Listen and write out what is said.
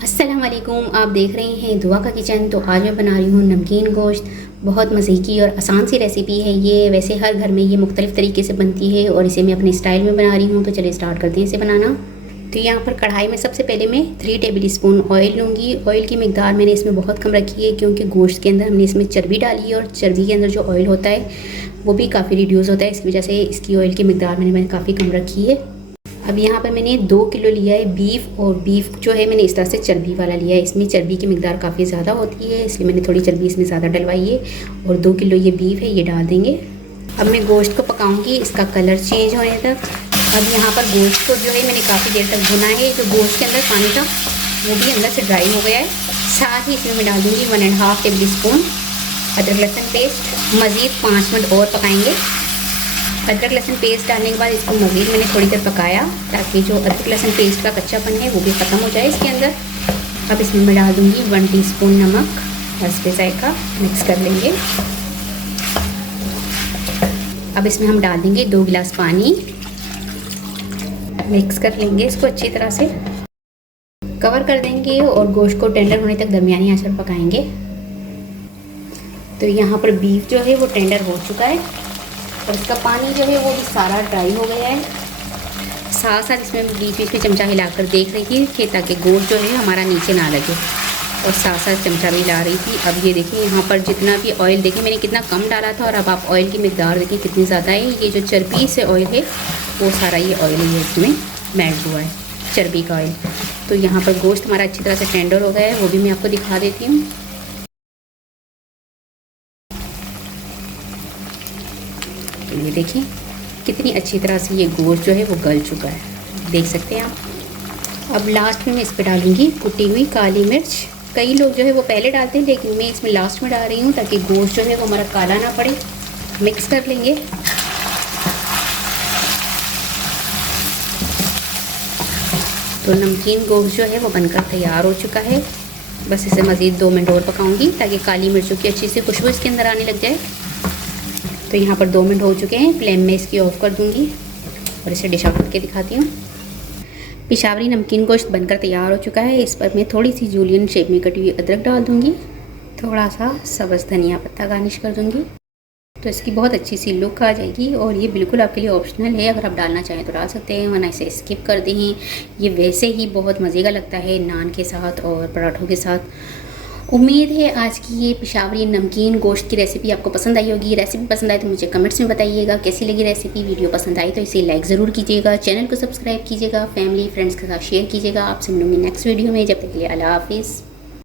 अस्सलाम वालेकुम। आप देख रहे हैं दुआ का किचन। तो आज मैं बना रही हूँ नमकीन गोश्त। बहुत मज़े की और आसान सी रेसिपी है ये। वैसे हर घर में ये मुख्तलिफ़ तरीके से बनती है और इसे मैं अपने स्टाइल में बना रही हूँ। तो चलिए स्टार्ट करते हैं इसे बनाना। तो यहाँ पर कढ़ाई में सबसे पहले मैं 3 टेबल स्पून ऑयल लूँगी। ऑयल की मिकदार मैंने इसमें बहुत कम रखी है क्योंकि गोश्त के अंदर हमने इसमें चर्बी डाली है और चर्बी के अंदर जो ऑयल होता है वो भी काफ़ी रिड्यूस होता है। इसकी वजह से इसकी ऑयल की मिकदार मैंने काफ़ी कम रखी है। अब यहाँ पर मैंने 2 किलो लिया है बीफ, और बीफ जो है मैंने इस तरह से चर्बी वाला लिया है। इसमें चर्बी की मिकदार काफ़ी ज़्यादा होती है, इसलिए मैंने थोड़ी चर्बी इसमें ज़्यादा डलवाई है। और 2 किलो ये बीफ है, ये डाल देंगे। अब मैं गोश्त को पकाऊंगी इसका कलर चेंज होने तक। अब यहाँ पर गोश्त को जो है मैंने काफ़ी देर तक भुना है। जो गोश्त के अंदर पानी था वो भी अंदर से ड्राई हो गया है। साथ ही इसमें मैं डाल दूँगी 1.5 टेबल स्पून अदरक लहसुन पेस्ट। मज़ीद 5 मिनट और पकाएंगे। अदरक लहसुन पेस्ट डालने के बाद इसको मज़ीद मैंने थोड़ी देर पकाया ताकि जो अदरक लहसुन पेस्ट का कच्चापन है वो भी ख़त्म हो जाए इसके अंदर। अब इसमें मैं डाल दूँगी 1 टीस्पून नमक, बस पे जायका। मिक्स कर लेंगे। अब इसमें हम डाल देंगे 2 गिलास पानी। मिक्स कर लेंगे इसको अच्छी तरह से, कवर कर देंगे और गोश्त को टेंडर होने तक दरमियानी आंच पर पकाएंगे। तो यहाँ पर बीफ जो है वो टेंडर हो चुका है और इसका पानी जो है वो भी सारा ड्राई हो गया है। साथ साथ इसमें बीच में चमचा हिलाकर देख रही थी कि ताकि गोश्त जो है हमारा नीचे ना लगे, और साथ साथ चमचा भी हिला रही थी। अब ये देखिए यहाँ पर जितना भी ऑयल, देखिए मैंने कितना कम डाला था और अब आप ऑयल की मिकदार देखिए कितनी ज़्यादा है। ये जो चर्बी से ऑयल है वो सारा ये ऑयल है इसमें मेल्ट हुआ है, चर्बी का ऑयल। तो यहाँ पर गोश्त हमारा अच्छी तरह से टेंडर हो गया है, वो भी मैं आपको दिखा देती हूँ। तो ये देखिए कितनी अच्छी तरह से ये गोश्त जो है वो गल चुका है, देख सकते हैं आप। अब लास्ट में मैं इस पर डालूँगी कुटी हुई काली मिर्च। कई लोग जो है वो पहले डालते हैं, लेकिन मैं इसमें लास्ट में डाल रही हूँ ताकि गोश्त जो है वो हमारा काला ना पड़े। मिक्स कर लेंगे। तो नमकीन गोश्त जो है वो बनकर तैयार हो चुका है। बस इसे मज़ीद 2 मिनट और पकाऊँगी ताकि काली मिर्चों की अच्छी सी खुशबू इसके अंदर आने लग जाए। तो यहाँ पर 2 मिनट हो चुके हैं। फ्लेम में इसकी ऑफ कर दूँगी और इसे डिश आउट करके दिखाती हूँ। पेशावरी नमकीन गोश्त बनकर तैयार हो चुका है। इस पर मैं थोड़ी सी जूलियन शेप में कटी हुई अदरक डाल दूँगी, थोड़ा सा सब्ज़ धनिया पत्ता गार्निश कर दूँगी। तो इसकी बहुत अच्छी सी लुक आ जाएगी। और ये बिल्कुल आपके लिए ऑप्शनल है, अगर आप डालना चाहें तो डाल सकते हैं, वरना इसे स्किप कर दें। ये वैसे ही बहुत मज़े का लगता है नान के साथ और पराठों के साथ। उम्मीद है आज की ये पेशावरी नमकीन गोश्त की रेसिपी आपको पसंद आई होगी। रेसिपी पसंद आए तो मुझे कमेंट्स में बताइएगा कैसी लगी रेसिपी। वीडियो पसंद आई तो इसे लाइक ज़रूर कीजिएगा, चैनल को सब्सक्राइब कीजिएगा, फैमिली फ्रेंड्स के साथ शेयर कीजिएगा। आपसे मिलूंगी नेक्स्ट वीडियो में। जब तक के लिए अल्लाह हाफिज़।